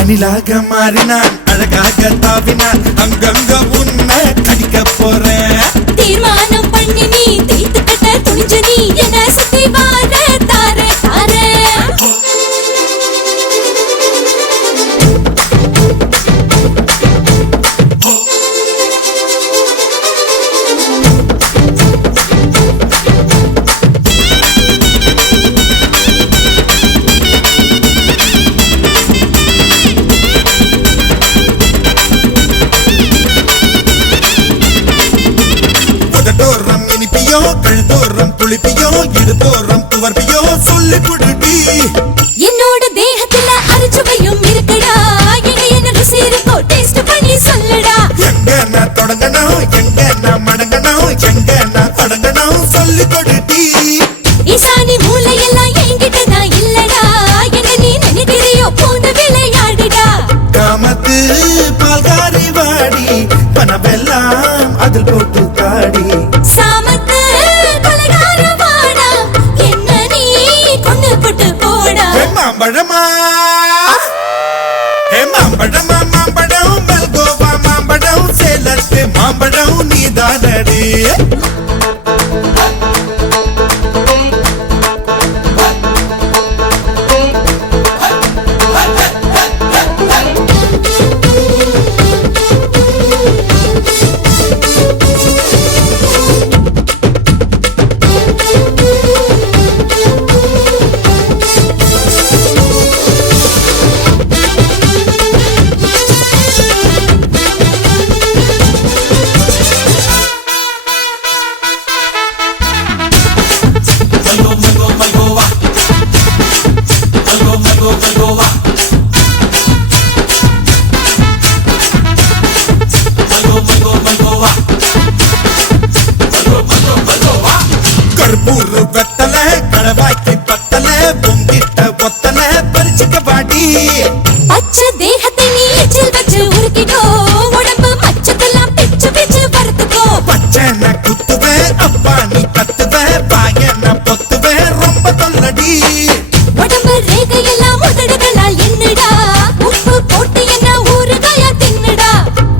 அணிலாக மாறினான் அழகாக தாவினான் அங்கங்க உன்னை கடிக்க போறேன். தீர்மானம் பண்ணி நீ தீத்து கட்ட துணிஞ்ச நீ என்ன சுத்தி வார தாரே தாரே. கழுதோரம் புளிப்பியோ இடுதோரம் துவர்பியோ சொல்லி குடுடி. என்னோட தேகத்துல அரிச்சுவையும் இருக்குடா, என்ன ருசி இருக்கோ டேஸ்ட் பண்ணி சொல்லடா. எங்க நான் தொடங்கணும் எங்க நான் மடங்கணும் எங்க நான் தொடங்கணும் சொல்லி கொடுடி. ஈசானி மூளையெல்லாம் என்கிட்ட தான் இல்லடா, என்ன நீ நினைக்கிறியோ போன விளையாடுடா. காமத்து பால்காரி வாடி பணமெல்லாம் அதில் போட்டு காடி. சாமத்து கொலைகார வாடா, என்ன நீ கொண்டு போட்டு போடா. மாம்பழமா மாம்பழமா மாம்பழம் மல்கோவா மாம்பழம் சேலத்து மாம்பழம் நீதானடி. கற்பூர் வெத்தல கடவாய்க்கு பத்தல பொங்கிட்ட ஒத்தல பறிச்சுக்க பாடி. பச்சை தேகத்தை நீ எச்சில் வச்சு உருக்கிட்டோ, உடம்பு மச்சத்தெல்லாம் பிச்சு பிச்சு வறுத்துக்கோ. பச்சை நான் குத்துவேன் அப்பா நீ கத்துவேன் பாய நான் பொத்துவேன் ரொம்ப தொல்லடி. உடம்பு ரேகையெல்லாம் உதடுகளால் என்னடா, உப்பு போட்டு என்ன ஊறுகாயா தின்னுடா.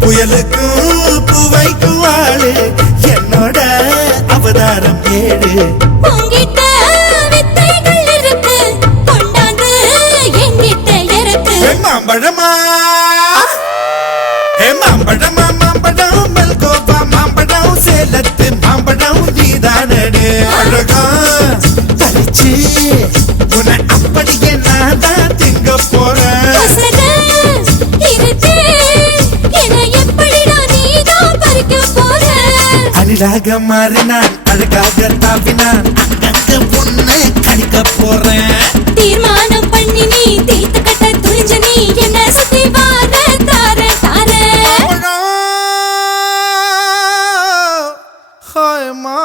புயலுக்கும் பூவைக்கும் ஆளு என்னோட அவதாரம் ஏழு. உங்கிட்ட வித்தைகள் இருக்கு, கொண்டாந்து என்கிட்ட இருக்கு. மாம்பழமா மாம்பழமா மாம்பழம் மல்கோவா மாம்பழம் சேலத்து மாம்பழம் நீதானே. அழகா தரிச்சு உன்னை அப்படியே நான் தான் திங்க போறேன். அசடு இருக்கு, என்ன எப்படிடா நீதான் பறிக்க போற. அணிலாக மாறினான் அழகாக தாவினான் அங்கங்க உன்னை கடிக்க போறேன். தீர்மானம் பண்ணி நீ தீத்து கட்ட துணிஞ்ச நீ என்ன சுத்தி வார தாரே தாரே. மாம்பழம் ஹாய் மா